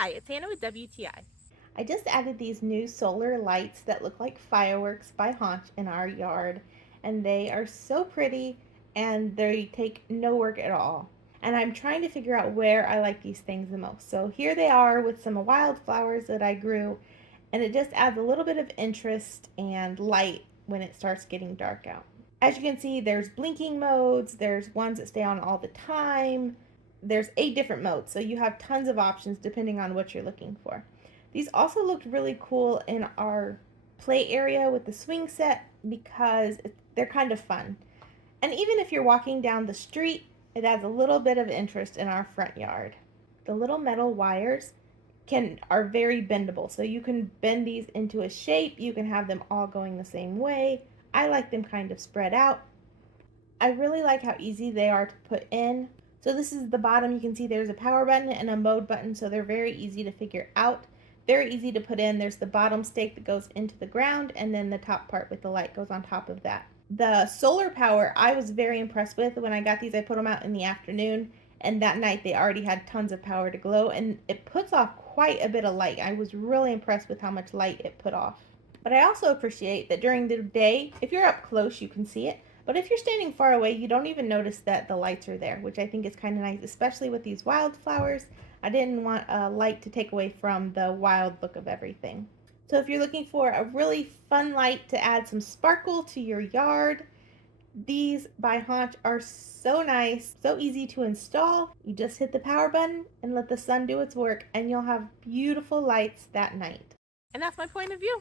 Hi, it's Hannah with WTI. I just added these new solar lights that look like fireworks by Honche in our yard, and they are so pretty and they take no work at all. And I'm trying to figure out where I like these things the most. So here they are with some wildflowers that I grew, and it just adds a little bit of interest and light when it starts getting dark out. As you can see, there's blinking modes, there's ones that stay on all the time. There's 8 different modes, so you have tons of options depending on what you're looking for. These also looked really cool in our play area with the swing set because they're kind of fun. And even if you're walking down the street, it adds a little bit of interest in our front yard. The little metal wires are very bendable, so you can bend these into a shape. You can have them all going the same way. I like them kind of spread out. I really like how easy they are to put in. So this is the bottom. You can see there's a power button and a mode button, so they're very easy to figure out. Very easy to put in. There's the bottom stake that goes into the ground, and then the top part with the light goes on top of that. The solar power I was very impressed with. When I got these, I put them out in the afternoon, and that night they already had tons of power to glow, and it puts off quite a bit of light. I was really impressed with how much light it put off. But I also appreciate that during the day, if you're up close, you can see it. But if you're standing far away, you don't even notice that the lights are there, which I think is kind of nice, especially with these wildflowers. I didn't want a light to take away from the wild look of everything. So if you're looking for a really fun light to add some sparkle to your yard, these by Honche are so nice, so easy to install. You just hit the power button and let the sun do its work, and you'll have beautiful lights that night. And that's my point of view.